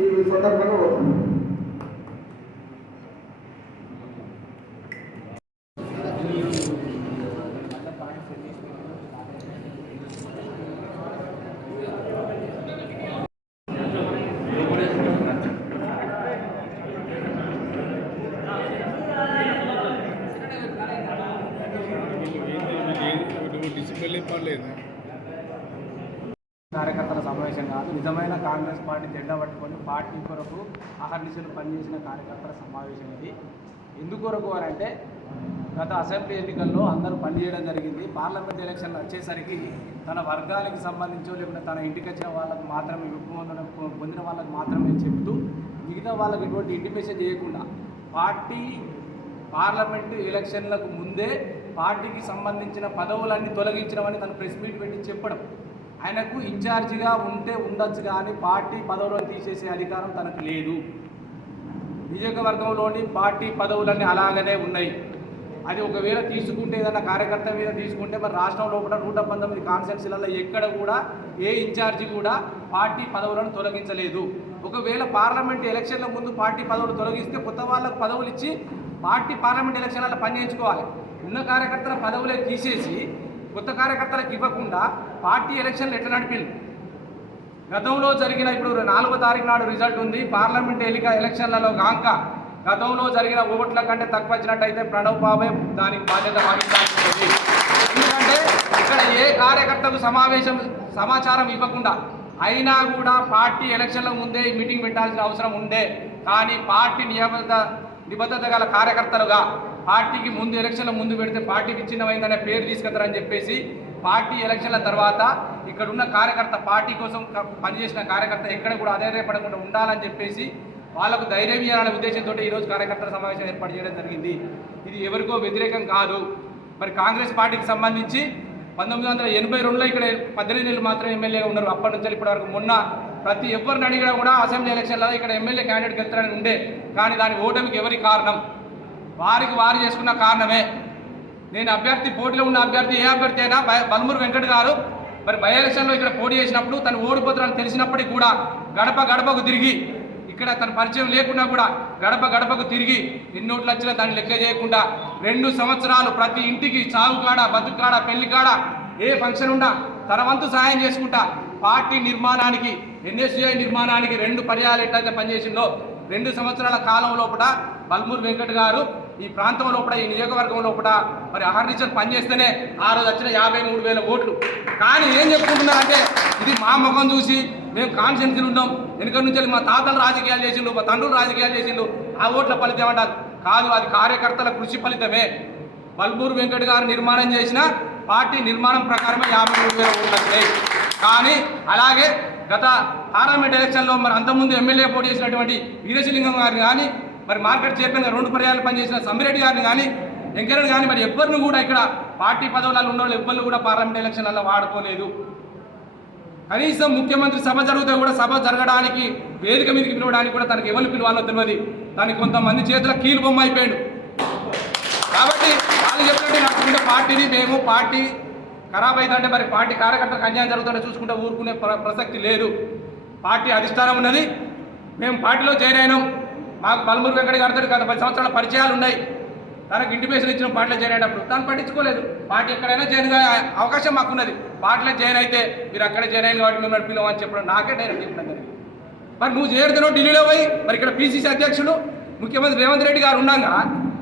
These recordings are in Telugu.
అభిప్రాయాలు తెలుసుకుంటాం ఈ సందర్భంగా కోరుతున్నాం. డిసిప్లిన్ పర్లేదు కార్యకర్తల సమావేశం కాదు. నిజమైన కాంగ్రెస్ పార్టీ జెండా పట్టుకొని పార్టీ కొరకు అహర్నిశలు పనిచేసిన కార్యకర్తల సమావేశం ఇది. ఎందుకొరకు అని అంటే గత అసెంబ్లీ ఎన్నికల్లో అందరూ పనిచేయడం జరిగింది. పార్లమెంట్ ఎలక్షన్లు వచ్చేసరికి తన వర్గాలకు సంబంధించో లేకుంటే తన ఇంటికి వచ్చిన వాళ్ళకు మాత్రమే విప్పు పొందిన వాళ్ళకు మాత్రమే చెబుతూ మిగతా వాళ్ళకి ఎటువంటి ఇంటిమేషన్ చేయకుండా పార్టీ పార్లమెంటు ఎలక్షన్లకు ముందే పార్టీకి సంబంధించిన పదవులన్నీ తొలగించడమని తను ప్రెస్ మీట్ పెట్టి చెప్పడం. ఆయనకు ఇన్ఛార్జిగా ఉంటే ఉండొచ్చు కానీ పార్టీ పదవులను తీసేసే అధికారం తనకు లేదు. నియోజకవర్గంలోని పార్టీ పదవులన్నీ అలాగనే ఉన్నాయి. అది ఒకవేళ తీసుకుంటే ఏదైనా కార్యకర్త మీద తీసుకుంటే మరి రాష్ట్రం లోపల నూట పంతొమ్మిది కాన్స్టిట్యున్సీలలో ఎక్కడ కూడా ఏ ఇన్ఛార్జి కూడా పార్టీ పదవులను తొలగించలేదు. ఒకవేళ పార్లమెంట్ ఎలక్షన్ల ముందు పార్టీ పదవులు తొలగిస్తే కొత్త వాళ్ళకు పదవులు ఇచ్చి పార్టీ పార్లమెంట్ ఎలక్షన్లలో పనిచేయించుకోవాలి ఉన్న కార్యకర్తల పదవులే తీసేసి కొత్త కార్యకర్తలకు ఇవ్వకుండా పార్టీ ఎలక్షన్లు ఎట్లా నడిపింది? గతంలో జరిగిన ఇప్పుడు నాలుగో తారీఖు నాడు రిజల్ట్ ఉంది. పార్లమెంట్ ఎలిక ఎలక్షన్లలో కాక గతంలో జరిగిన ఓట్ల కంటే తక్కువ వచ్చినట్టయితే ప్రణవ్ బాబే దానికి బాధ్యత వహించాల్సింది. ఎందుకంటే ఇక్కడ ఏ కార్యకర్తకు సమావేశం సమాచారం ఇవ్వకుండా అయినా కూడా పార్టీ ఎలక్షన్ల ముందే మీటింగ్ పెట్టాల్సిన అవసరం ఉండే. కానీ పార్టీ నియమిత నిబద్ధత గల కార్యకర్తలుగా పార్టీకి ముందు ఎలక్షన్ల ముందు పెడితే పార్టీ విచ్ఛిన్నమైందనే పేరు తీసుకెళ్తారని చెప్పేసి పార్టీ ఎలక్షన్ల తర్వాత ఇక్కడ ఉన్న కార్యకర్త పార్టీ కోసం పనిచేసిన కార్యకర్త ఎక్కడ కూడా అధైర్యపడకుండా ఉండాలని చెప్పేసి వాళ్ళకు ధైర్యం ఇవ్వాలనే ఉద్దేశంతో ఈరోజు కార్యకర్తల సమావేశం ఏర్పాటు చేయడం జరిగింది. ఇది ఎవరికో వ్యతిరేకం కాదు. మరి కాంగ్రెస్ పార్టీకి సంబంధించి పంతొమ్మిది వందల ఎనభై రెండులో ఇక్కడ పద్దెనిమిది నెలలు మాత్రం ఎమ్మెల్యేగా ఉన్నారు. అప్పటి నుంచి ఇప్పటి వరకు మొన్న ప్రతి ఎవరిని అడిగినా కూడా అసెంబ్లీ ఎలక్షన్లో ఇక్కడ ఎమ్మెల్యే క్యాండిడేట్ గెలుస్తారని ఉండే. కానీ దాని ఓటమికి ఎవరి కారణం? వారికి వారు చేసుకున్న కారణమే. నేను అభ్యర్థి పోటీలో ఉన్న అభ్యర్థి ఏ అభ్యర్థి అయినా బయ- బల్మూరు వెంకట్ గారు మరి బై ఎలక్షన్లో ఇక్కడ పోటీ చేసినప్పుడు తను ఓడిపోతారని తెలిసినప్పటికీ కూడా గడప గడపకు తిరిగి ఇక్కడ తన పరిచయం లేకుండా కూడా గడప గడపకు తిరిగి ఎన్నోటి లక్షల దాన్ని లెక్క చేయకుండా రెండు సంవత్సరాలు ప్రతి ఇంటికి చావు కాడ బతుకు కాడ పెళ్ళి కాడ ఏ ఫంక్షన్ ఉన్నా తన వంతు సహాయం చేసుకుంటా పార్టీ నిర్మాణానికి ఎన్ఎస్యుఐ నిర్మాణానికి రెండు పర్యాలు ఎట్లయితే పనిచేసిందో రెండు సంవత్సరాల కాలం లోపల బల్మూర్ వెంకట్ గారు ఈ ప్రాంతం లోపల ఈ నియోజకవర్గం లోపల మరి అహర్నిశలు పనిచేస్తేనే ఆ రోజు వచ్చిన యాభై మూడు వేల ఓట్లు. కానీ ఏం చెప్పుకుంటున్నారంటే ఇది మా ముఖం చూసి మేము కాన్షియన్సీలు ఉన్నాం. వెనుక నుంచి మా తాతలు రాజకీయాలు చేసిండు మా తండ్రులు రాజకీయాలు చేసిండు ఆ ఓట్ల ఫలితం అంటారు కాదు అది కార్యకర్తల కృషి ఫలితమే. బల్మూరు వెంకట్ గారు నిర్మాణం చేసిన పార్టీ నిర్మాణం ప్రకారమే యాభై మూడు వేల ఓట్లు వచ్చినాయి. కానీ అలాగే గత పార్లమెంట్ ఎలక్షన్లో మరి అంతకుముందు ఎమ్మెల్యే పోటీ చేసినటువంటి వీరేశలింగం గారిని కానీ మరి మార్కెట్ చైర్మన్ రెండు పర్యాలు పనిచేసిన సమ్మిరెడ్డి గారిని కానీ వెంకయ్య కానీ మరి ఎవ్వరిని కూడా ఇక్కడ పార్టీ పదవులలో ఉన్న వాళ్ళు ఎవ్వరిని కూడా పార్లమెంట్ ఎలక్షన్లలో వాడుకోలేదు. కనీసం ముఖ్యమంత్రి సభ జరిగితే కూడా సభ జరగడానికి వేదిక మీదకి పిలవడానికి కూడా తనకి ఎవరు పిలవాలో తెలియదు. దానికి కొంతమంది చేతుల కీలు బొమ్మ అయిపోయాడు. కాబట్టి వాళ్ళు చెప్పినట్టు నడుచుకుంటే పార్టీని మేము పార్టీ ఖరాబ్ అవుతుంటే మరి పార్టీ కార్యకర్తలకు అన్యాయం జరుగుతుంటే చూసుకుంటే ఊరుకునే ప్రసక్తి లేదు. పార్టీ అధిష్టానం ఉన్నది. మేము పార్టీలో జాయిన్ అయినాం. మాకు బలమూరు వెంకట గారితో గత పది సంవత్సరాల పరిచయాలు ఉన్నాయి. తనకు ఇంటిమేషన్ ఇచ్చిన పార్టీలో జాయిన్ అయినప్పుడు తను పట్టించుకోలేదు. పార్టీ ఎక్కడైనా జాయిన్ అవకాశం మాకున్నది. పార్టీలో జాయిన్ అయితే మీరు అక్కడే జాయిన్ అయిన కాబట్టి మిమ్మల్ని అని చెప్పడం నాకే డైరెక్ట్ చెప్పడం జరిగింది. మరి నువ్వు చేరుతున్నావు ఢిల్లీలో పోయి మరి ఇక్కడ పీసీసీ అధ్యక్షుడు ముఖ్యమంత్రి రేవంత్ రెడ్డి గారు ఉండగా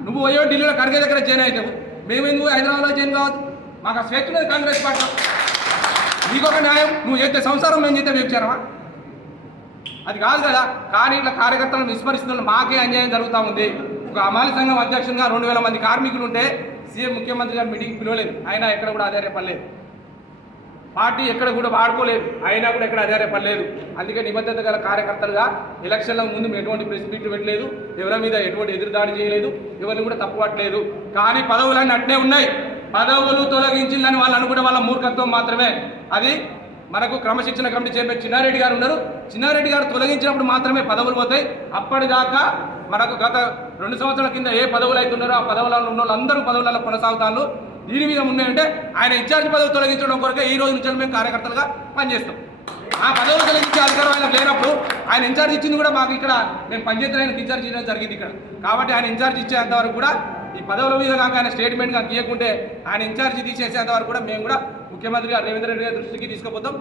నువ్వు పోయో ఢిల్లీలో ఖర్గే దగ్గర జాయిన్ అవుతావు. మేము ఎందుకు హైదరాబాద్లో జాయిన్ కావద్దు? మాకు ఆ స్వేచ్ఛ లేదు కాంగ్రెస్ పార్టీ. నీకొక న్యాయం నువ్వు చేస్తే సంసారం మేము చేస్తే వ్యభిచారమా అది కాదు కదా కానీ ఇట్లా కార్యకర్తలను విస్మరిస్తున్న మాకే అన్యాయం జరుగుతూ ఉంది. ఒక అమాలి సంఘం అధ్యక్షునిగా రెండు వేల మంది కార్మికులు ఉంటే సీఎం ముఖ్యమంత్రి గారు మీటింగ్ పిలవలేదు. అయినా ఎక్కడ కూడా ఆధారపడలేదు పార్టీ ఎక్కడ కూడా వాడుకోలేదు. అయినా కూడా ఎక్కడ ఆధారపడలేదు అందుకే నిబద్ధత గల కార్యకర్తలుగా ఎలక్షన్ల ముందు ఎటువంటి ప్రెస్ మీట్లు పెట్టలేదు. ఎవరి మీద ఎటువంటి ఎదురుదాడి చేయలేదు. ఎవరిని కూడా తప్పుపట్టలేదు. కానీ పదవులన్నీ అట్నే ఉన్నాయి. పదవులు తొలగించిందని వాళ్ళు అనుకునే వాళ్ళ మూర్ఖత్వం మాత్రమే. అది మనకు క్రమశిక్షణ కమిటీ చైర్మన్ చిన్నారెడ్డి గారు ఉన్నారు. చిన్నారెడ్డి గారు తొలగించినప్పుడు మాత్రమే పదవులు పోతాయి. అప్పటిదాకా మనకు గత రెండు సంవత్సరాల కింద ఏ పదవులు అయితే ఉన్నారో ఆ పదవులలో ఉన్న వాళ్ళందరూ పదవులలో కొనసాగుతాను దీని మీద ఉన్నాయంటే ఆయన ఇన్ఛార్జ్ పదవి తొలగించడం కొరకే ఈ రోజు నుంచి మేము కార్యకర్తలుగా పనిచేస్తాం. ఆ పదవులు తొలగించే అధికారం ఆయనకు లేనప్పుడు ఆయన ఇన్ఛార్జ్ ఇచ్చింది కూడా మాకు ఇక్కడ మేము పంచాయతీ ఆయనకు ఇన్ఛార్జ్ ఇవ్వడం జరిగింది ఇక్కడ. కాబట్టి ఆయన ఇన్ఛార్జ్ ఇచ్చేంత వరకు కూడా ఈ పదవుల మీద కాక ఆయన స్టేట్మెంట్ కానీ తీయకుంటే ఆయన ఇన్ఛార్జి తీసేసేంత వరకు కూడా మేము కూడా ముఖ్యమంత్రి గారు రేవంత్ రెడ్డి గారి దృష్టికి తీసుకుపోతాం.